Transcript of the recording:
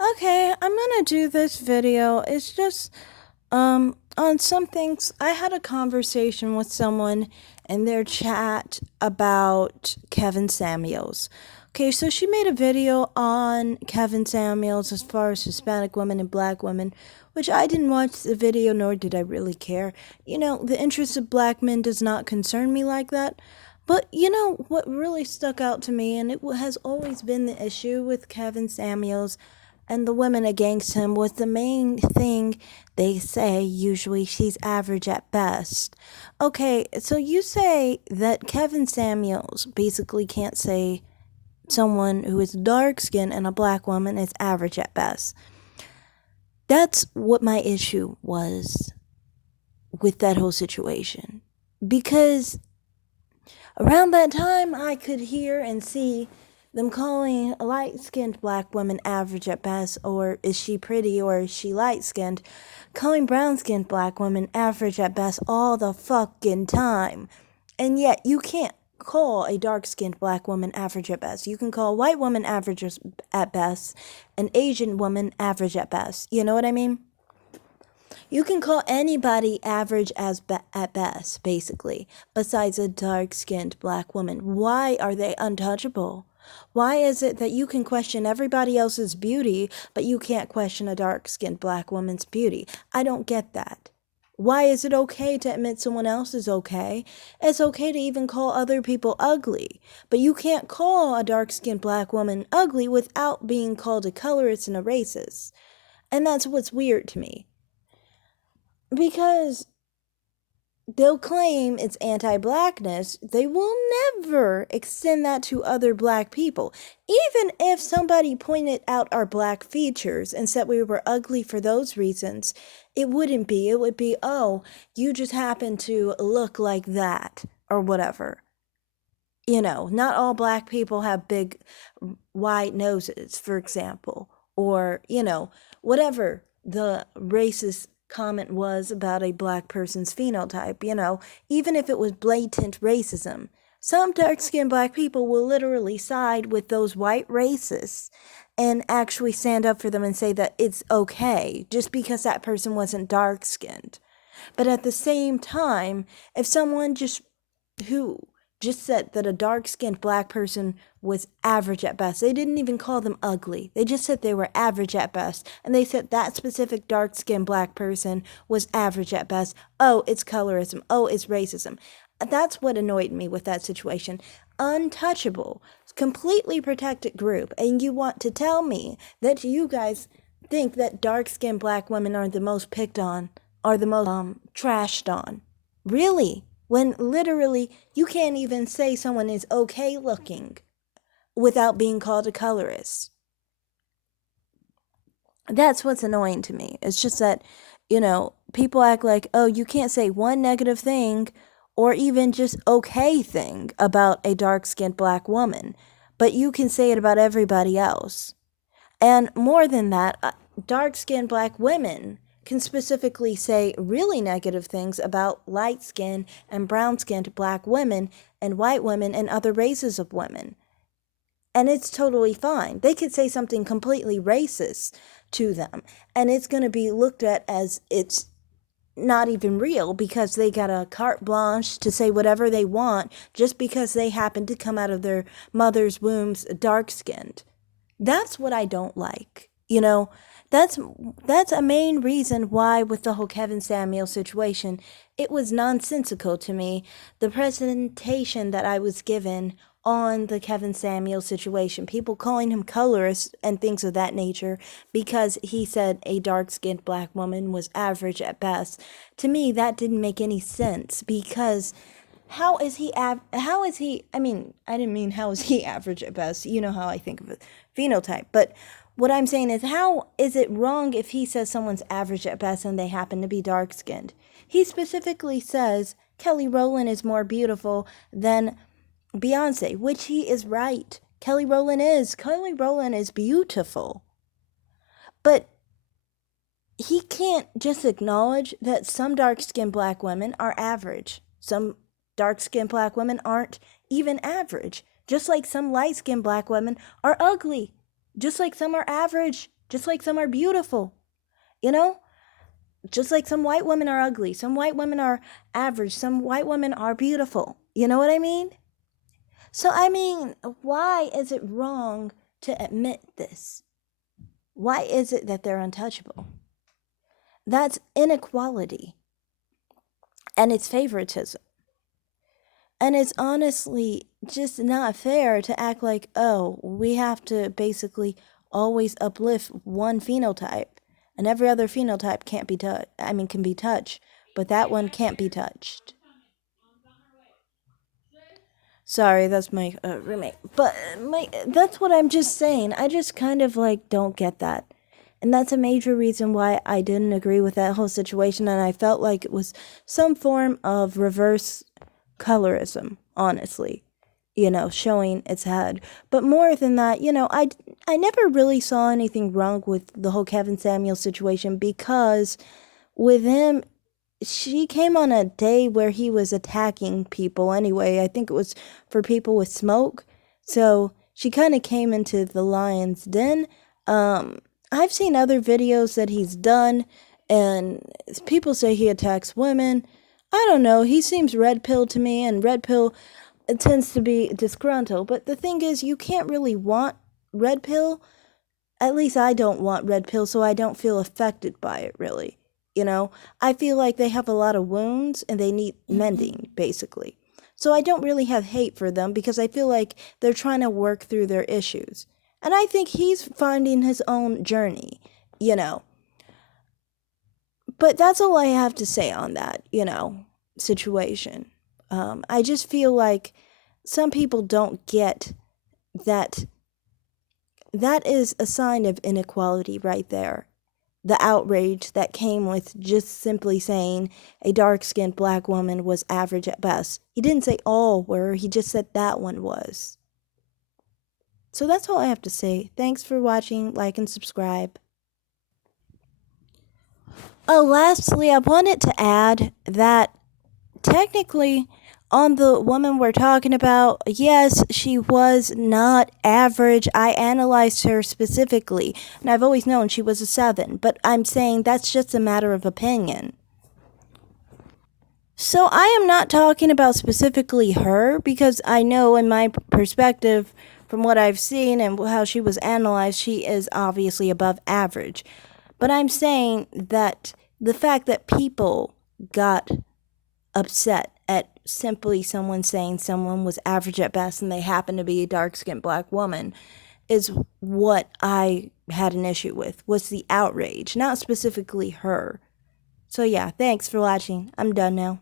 Okay, I'm gonna do this video. It's just on some things. I had a conversation with someone in their chat about Kevin Samuels. Okay, so she made a video on Kevin Samuels as far as Hispanic women and black women, which I didn't watch the video, nor did I really care. The interest of black men does not concern me like that. But what really stuck out to me, and it has always been the issue with Kevin Samuels and the women against him, was the main thing they say. Usually she's average at best. Okay, so you say that Kevin Samuels basically can't say someone who is dark skinned and a black woman is average at best. That's what my issue was with that whole situation. Because around that time, I could hear and see them calling a light skinned black woman average at best, or is she pretty, or is she light skinned? Calling brown skinned black women average at best all the fucking time. And yet, you can't call a dark skinned black woman average at best. You can call a white woman average at best, an Asian woman average at best. You know what I mean? You can call anybody average at best, basically, besides a dark-skinned black woman. Why are they untouchable? Why is it that you can question everybody else's beauty, but you can't question a dark-skinned black woman's beauty? I don't get that. Why is it okay to admit someone else is okay? It's okay to even call other people ugly, but you can't call a dark-skinned black woman ugly without being called a colorist and a racist. And that's what's weird to me. Because they'll claim it's anti-blackness, they will never extend that to other black people. Even if somebody pointed out our black features and said we were ugly for those reasons, it wouldn't be. It would be, oh, you just happen to look like that, or whatever. Not all black people have big wide noses, for example, or, whatever the racist comment was about a black person's phenotype, even if it was blatant racism. Some dark skinned black people will literally side with those white racists and actually stand up for them and say that it's okay just because that person wasn't dark skinned. But at the same time, if someone who just said that a dark skinned black person was average at best. They didn't even call them ugly. They just said they were average at best. And they said that specific dark skinned black person was average at best. Oh, it's colorism. Oh, it's racism. That's what annoyed me with that situation. Untouchable, completely protected group. And you want to tell me that you guys think that dark skinned black women are the most picked on, are the most trashed on. Really? When literally you can't even say someone is okay looking without being called a colorist. That's what's annoying to me. It's just that, people act like, oh, you can't say one negative thing or even just okay thing about a dark skinned black woman, but you can say it about everybody else. And more than that, dark skinned black women can specifically say really negative things about light skinned and brown skinned black women and white women and other races of women. And it's totally fine. They could say something completely racist to them, and it's going to be looked at as it's not even real because they got a carte blanche to say whatever they want just because they happen to come out of their mother's wombs dark skinned. That's what I don't like. That's a main reason why with the whole Kevin Samuel situation, it was nonsensical to me, the presentation that I was given on the Kevin Samuel situation. People calling him colorist and things of that nature because he said a dark-skinned black woman was average at best. To me, that didn't make any sense because I mean, I didn't mean how is he average at best. You know how I think of a phenotype. But what I'm saying is, how is it wrong if he says someone's average at best and they happen to be dark skinned? He specifically says Kelly Rowland is more beautiful than Beyonce, which he is right. Kelly Rowland is. Kelly Rowland is beautiful. But he can't just acknowledge that some dark skinned black women are average. Some dark skinned black women aren't even average. Just like some light skinned black women are ugly. Just like some are average. Just like some are beautiful, you know? Just like some white women are ugly, some white women are average, some white women are beautiful. You know what I mean? So, I mean, why is it wrong to admit this? Why is it that they're untouchable? That's inequality and it's favoritism. And it's honestly just not fair to act like, oh, we have to basically always uplift one phenotype and every other phenotype can't be touched. I mean, can be touched, but that one can't be touched. Sorry, that's my roommate. But that's what I'm just saying. I just kind of like don't get that. And that's a major reason why I didn't agree with that whole situation and I felt like it was some form of reverse colorism, honestly. Showing its head. But more than that, I never really saw anything wrong with the whole Kevin Samuels situation because with him she came on a day where he was attacking people anyway. I think it was for people with smoke. So she kind of came into the lion's den. Um, I've seen other videos that he's done, and people say he attacks women. I don't know. He seems red pill to me, and red pill tends to be disgruntled. But the thing is, you can't really want red pill. At least I don't want red pill, so I don't feel affected by it really. I feel like they have a lot of wounds and they need mending, basically. So I don't really have hate for them because I feel like they're trying to work through their issues. And I think he's finding his own journey, you know. But that's all I have to say on that, situation. I just feel like some people don't get that that is a sign of inequality right there. The outrage that came with just simply saying a dark skinned black woman was average at best. He didn't say all were, he just said that one was. So that's all I have to say. Thanks for watching, like, and subscribe. Oh, lastly, I wanted to add that technically, on the woman we're talking about, yes, she was not average. I analyzed her specifically, and I've always known she was a 7, but I'm saying that's just a matter of opinion. So I am not talking about specifically her because I know in my perspective, from what I've seen and how she was analyzed, she is obviously above average. But I'm saying that the fact that people got upset at simply someone saying someone was average at best and they happen to be a dark-skinned black woman is what I had an issue with, was the outrage, not specifically her. So yeah, thanks for watching. I'm done now.